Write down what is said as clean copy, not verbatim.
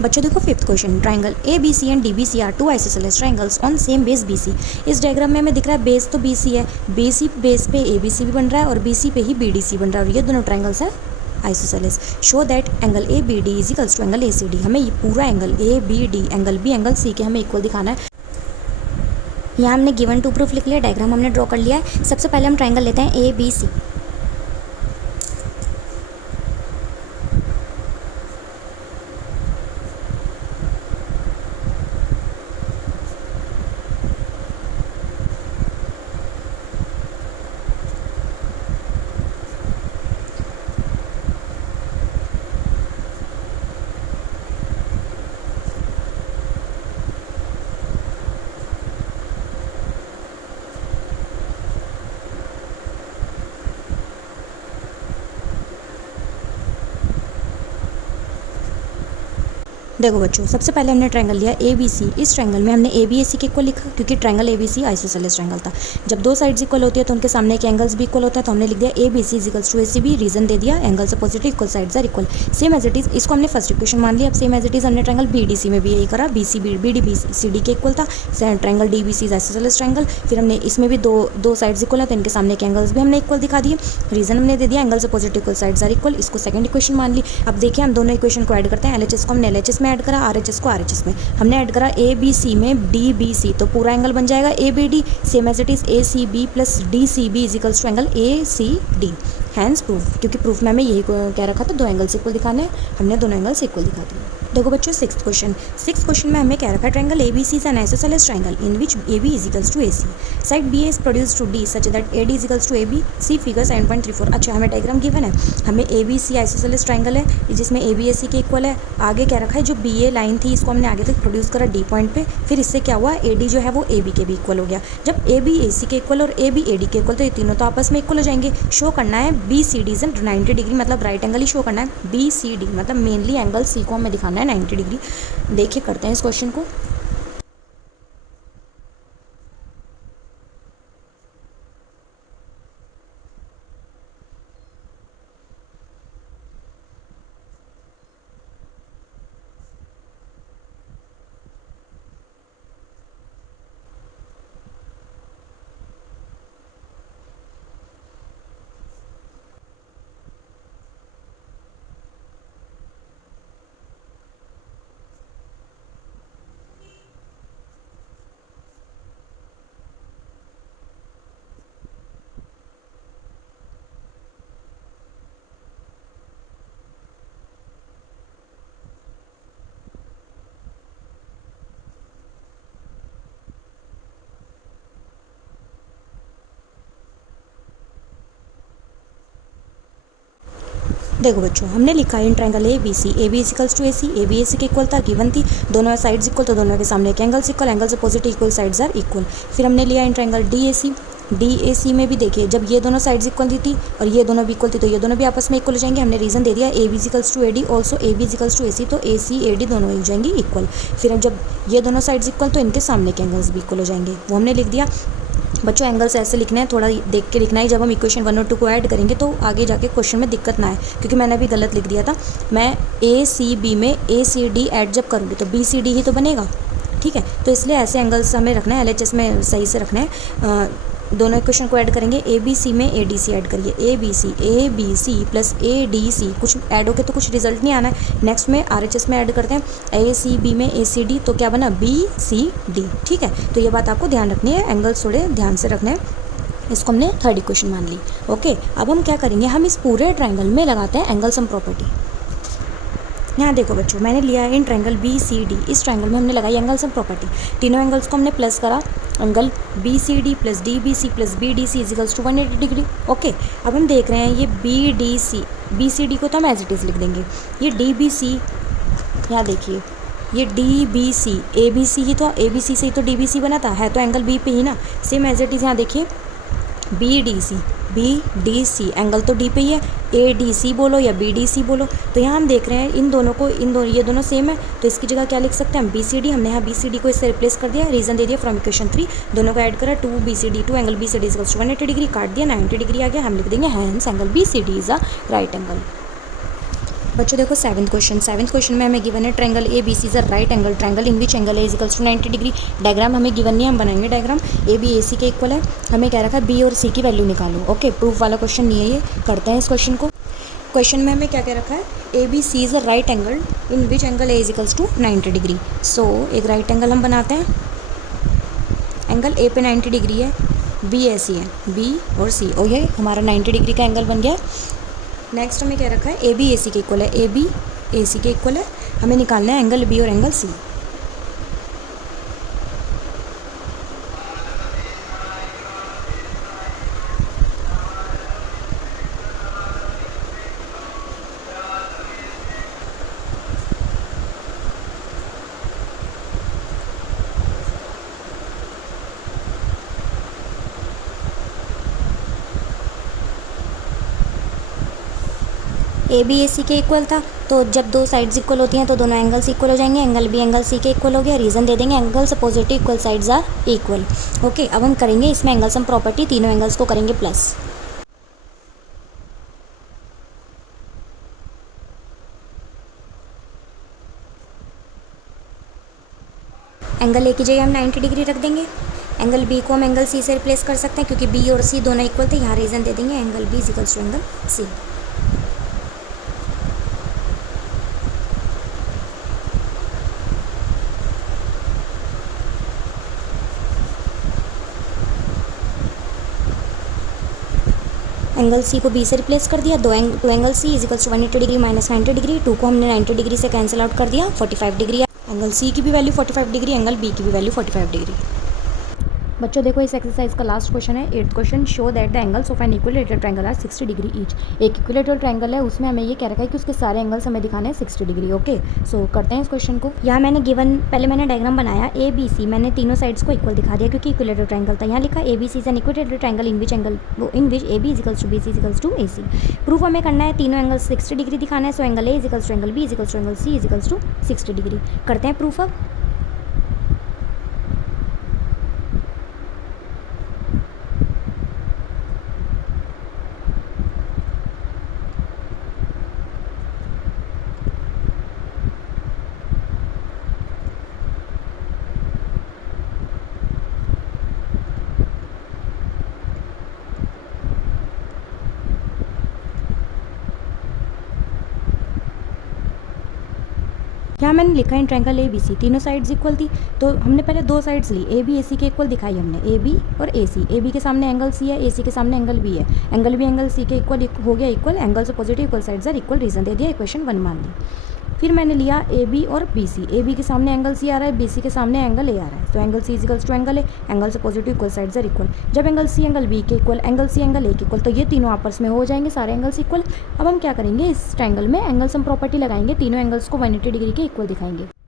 बच्चों देखो fifth question, triangle A B C and D B C are two isosceles triangles on same base B C. इस diagram में हमें दिख रहा है बेस तो बी सी है, बी सी बेस पे ए बी सी भी बन रहा है और बी सी पे ही बी डी सी बन रहा है और ये दोनों ट्राइंगल्स है isosceles. Show that angle A B D is equals to angle A C D. हमें ये पूरा angle A B D, angle B angle C के हमें इक्वल दिखाना है। यहाँ हमने गिवन टू प्रूफ लिख लिया, डायग्राम हमने ड्रॉ कर लिया है। सबसे पहले हम ट्राइंगल लेते हैं ए बी सी। देखो बच्चों, सबसे पहले हमने ट्रायंगल लिया ए बी सी। इस ट्रायंगल में हमने ए बी ए सी के इक्वल लिखा क्योंकि triangle A B C isosceles triangle था। जब दो साइड्स इक्वल होती है तो उनके सामने के एंगल्स भी इक्वल होता है, तो हमने लिख दिया A B C is equals to A C B. Reason दे दिया, angles opposite equal sides are equal. Same as it is, इसको हमने फर्स्ट इक्वेशन मान लिया। अब सेम एज इट इज हमने ट्रायंगल बी डी सी में भी यही करा, B C B D B C D के इक्वल था। Triangle D B C is isosceles triangle. फिर हमने इसमें भी दो साइड्स इक्वल है तो इनके सामने के एंगल्स भी हमने इक्वल दिखा दिए। रीजन हमने दे दिया, angles opposite equal sides are equal. इसको सेकंड इक्वेशन मान ली। अब देखिए हम दोनों इक्वेशन को ऐड करते हैं। एलएचएस को हमने एलएचएस में ऐड करा, आरएचएस को आरएचएस में हमने ऐड करा। ए बी सी में डी बी सी, तो पूरा एंगल बन जाएगा A B D. Same as it is A C B plus D C B is equals to angle A C D. Hence proof, क्योंकि प्रूफ में हमें यही क्या रखा था, दो एंगल्स इक्वल दिखाने हैं, हमने दोनों एंगल्स इक्वल दिखा दिए। देखो बच्चों सिक्स्थ क्वेश्चन में हमें क्या रखा है, triangle A B C is an isosceles triangle in which A B is equals to A C. Side B is produce to D such that A D is equals to A B. See figure 7.34। अच्छा, हमें diagram given है, हमें A B C isosceles triangle है जिसमें ए B A C के equal है। आगे क्या रखा है, जो बी ए लाइन थी इसको हमने आगे तक प्रोड्यूस करा डी पॉइंट पे। फिर इससे क्या हुआ, ए डी जो है वो ए बी के भी इक्वल हो गया। जब ए बी ए सी के इक्वल और ए बी ए डी के इक्वल, तो ये तीनों तो आपस में इक्वल हो जाएंगे। शो करना है बी सी डी 90 डिग्री, मतलब राइट एंगल ही शो करना है। बी सी डी मतलब मेनली एंगल सी को हमें दिखाना है 90 डिग्री। देखिए करते हैं इस क्वेश्चन को। देखो बच्चों, हमने लिखा है in triangle A B C, A B is equals to A C. A B A C के इक्वल था, गिवन थी, दोनों साइड्स इक्वल तो दोनों के सामने के angles equal, angles opposite equal sides are equal. फिर हमने लिया in triangle D A C. D A C में भी देखिए, जब ये दोनों साइड्स इक्वल थी और ये दोनों भी इक्वल थी तो ये दोनों भी आपस में इक्वल हो जाएंगे। हमने रीजन दे दिया, A B equals to A D also A B equals to A C, तो ए सी ए डी दोनों हो जाएंगी इक्वल। फिर जब ये दोनों साइड्स इक्वल तो इनके सामने के एंगल्स भी इक्वल हो जाएंगे, वो हमने लिख दिया। बच्चों एंगल्स ऐसे लिखना है, थोड़ा देख के लिखना है। जब हम इक्वेशन 1 और 2 को ऐड करेंगे तो आगे जाके क्वेश्चन में दिक्कत ना आए, क्योंकि मैंने अभी गलत लिख दिया था। मैं ए सी बी में ए सी डी ऐड जब करूँगी तो बी सी डी ही तो बनेगा, ठीक है। तो इसलिए ऐसे एंगल्स हमें रखना है, एलएचएस में सही से रखना है। दोनों इक्वेशन को ऐड करेंगे, ए बी सी में ए डी सी ऐड करिए, A B C plus A D C, कुछ ऐड होके तो कुछ रिजल्ट नहीं आना है। नेक्स्ट में आरएचएस में ऐड करते हैं, ए सी बी में ए सी डी, तो क्या बना बी सी डी, ठीक है। तो ये बात आपको ध्यान रखनी है, एंगल्स थोड़े ध्यान से रखने हैं। इसको हमने थर्ड इक्वेशन मान ली, ओके। अब हम क्या करेंगे, हम इस पूरे ट्रायंगल में लगाते हैं एंगल सम प्रॉपर्टी। यहाँ देखो बच्चों, मैंने लिया है in triangle B C D. इस ट्रायंगल में हमने लगाई एंगल सम प्रॉपर्टी। तीनों एंगल्स को हमने प्लस करा, angle B C D plus D B C plus B D C equals to 180 degree, okay. अब हम देख रहे हैं ये B D C, B C D को तो हम एज इट इज़ लिख देंगे। ये डी बी सी, यहाँ देखिए ये D B C, A B C ही तो, ए बी सी से ही तो डी बी सी बना था, है तो एंगल बी पे ही ना। सेम एज इट इज़ यहाँ देखिए बी डी सी एंगल तो डी पे ही है, ए डी सी बोलो या बी डी सी बोलो। तो यहाँ हम देख रहे हैं इन दोनों को, ये दोनों सेम है, तो इसकी जगह क्या लिख सकते हैं हम, बी सी डी। हमने यहाँ बी सी डी को इससे रिप्लेस कर दिया, रीजन दे दिया फ्रॉम इक्वेशन 3, दोनों को ऐड करा, 2 B C D 2 angle B C D equals to 180 degree, काट दिया 90 डिग्री आ गया। हम लिख देंगे hence angle B C D is a right angle. बच्चों देखो सेवन्थ क्वेश्चन में हमें गिवन है triangle A B C is a right angle triangle in which angle A is equals to 90 degree. Diagram हमें गिवन नहीं है, हम बनाएंगे diagram. A B A C के इक्वल है, हमें कह रखा है बी और सी की वैल्यू निकालो। ओके, प्रूफ वाला क्वेश्चन नहीं है ये, करते हैं इस क्वेश्चन को। क्वेश्चन में हमें क्या कह रखा है, A B C is a right angle in which angle A is equals to 90 degree. So एक राइट एंगल हम बनाते हैं, एंगल ए पे 90 डिग्री है, बी ऐसी है, बी और सी, और ये हमारा 90 डिग्री का एंगल बन गया। नेक्स्ट हमें क्या रखा है, ए बी ए सी के इक्वल है, ए बी ए सी के इक्वल है, हमें निकालना है एंगल बी और angle C. A B A C के इक्वल था, तो जब दो साइड्स इक्वल होती हैं तो दोनों एंगल्स इक्वल हो जाएंगे। एंगल बी एंगल सी के इक्वल हो गया, रीज़न दे देंगे angles opposite equal sides are equal. Okay, अब हम करेंगे इसमें एंगल सम प्रॉपर्टी, तीनों एंगल्स को करेंगे प्लस। एंगल ए की जगह हम 90 डिग्री रख देंगे, एंगल बी को हम एंगल सी से रिप्लेस कर सकते हैं क्योंकि बी और सी दोनों इक्वल थे। यहाँ रीज़न दे देंगे angle B is equals to angle C. Angle C को बी से रिप्लेस कर दिया, two angle C is equals to 180 degree minus 90 degree. Two को हमने 90 डिग्री से कैंसिल आउट कर दिया, 45 डिग्री। एंगल सी की भी वैल्यू 45 डिग्री, एंगल बी की भी वैल्यू 45 डिग्री। बच्चों देखो इस एक्सरसाइज का लास्ट क्वेश्चन है, 8th question. Show that the angles of an equilateral triangle are 60 degree each. एक इक्विलेटरल ट्रायंगल है, उसमें हमें ये कह रखा है कि उसके सारे एंगल्स हमें दिखाने हैं 60 डिग्री। ओके, सो करते हैं इस क्वेश्चन को। यहाँ मैंने गिवन, पहले मैंने डायग्राम बनाया ए बी सी, मैंने तीनों साइड्स को इक्वल दिखा दिया क्योंकि इक्विलेटरल ट्रायंगल था। यहाँ लिखा A B C is an equilateral triangle in which A B is equals to B C is equals to A C. Proof हमें करना है, तीनों एंगल 60 डिग्री दिखाना है। So angle A is equals to angle B is equals to angle C is equals to 60 degree. करते हैं proof अब। यहाँ मैंने लिखा है ट्रायंगल ए बी सी, तीनों साइड्स इक्वल थी, तो हमने पहले दो sides Lee, A B A C के इक्वल दिखाई हमने, ए बी और ए सी। ए बी के सामने एंगल सी है, ए सी के सामने एंगल बी है, एंगल बी एंगल सी के इक्वल हो गया equal, angles positive equal sides are equal, reason दे दिया, इक्वेशन 1 मान ली। फिर मैंने लिया ए बी और बी सी, ए बी के सामने एंगल सी आ रहा है, बी सी के सामने एंगल ए आ रहा है, तो angle C equals to angle A, angle से positive equal sides are equal. जब एंगल सी एंगल बी के equal, angle C angle A के इक्वल, तो ये तीनों आपस में हो जाएंगे सारे एंगल्स इक्वल। अब हम क्या करेंगे, इस ट्रायंगल में एंगल सम प्रॉपर्टी लगाएंगे, तीनों एंगल्स को 180 डिग्री के इक्वल दिखाएंगे।